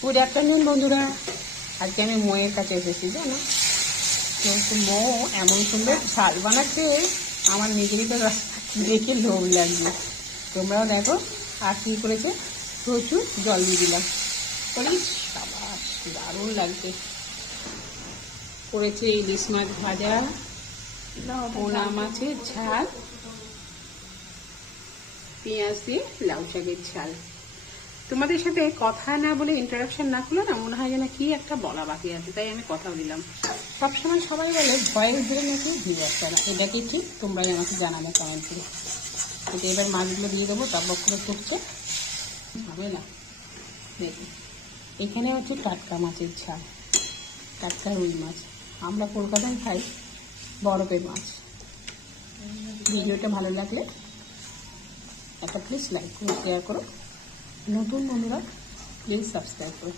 Good afternoon বন্ধুরা, আজকে আমি মৌয়ের কাছে এসেছি জানো। তো মৌ এমন সুন্দর ঝাল বানাচ্ছে, আমার নিজেরই তো দেখে লোভ লাগছে। তোমরাও দেখো। আর কী করেছে, প্রচুর জল দিয়ে দিলাম। করিস সাবাস, দারুণ লাগছে। করেছে ইলিশ মাছ ভাজা, পোনা মাছের ঝাল, পেঁয়াজ দিয়ে লাউ শাকের ঝাল। তোমাদের সাথে কথা না বলে ইন্টারাকশন না করলে না মনে হয় যেন কি একটা বলা বাকি আছে, তাই আমি কথা বললাম। সবসময় সবাই বলে ভয়েস দিলে নাকি ভিউ আসছে না, এটা কি ঠিক? তোমরাই আমাকে জানাবে কমেন্ট করে। এটা এবার মাছগুলো দিয়ে দেবো, টক করে ফুটছে, হবে না। দেখি, এখানে হচ্ছে টাটকা মাছের ঝাল, টাটকা রুই মাছ। আমরা কলকাতায় খাই বরফের মাছ। ভিডিওটা ভালো লাগলে একটা প্লিজ লাইক করো, শেয়ার করো, নতুন বন্ধুরা প্লিজ সাবস্ক্রাইব করো।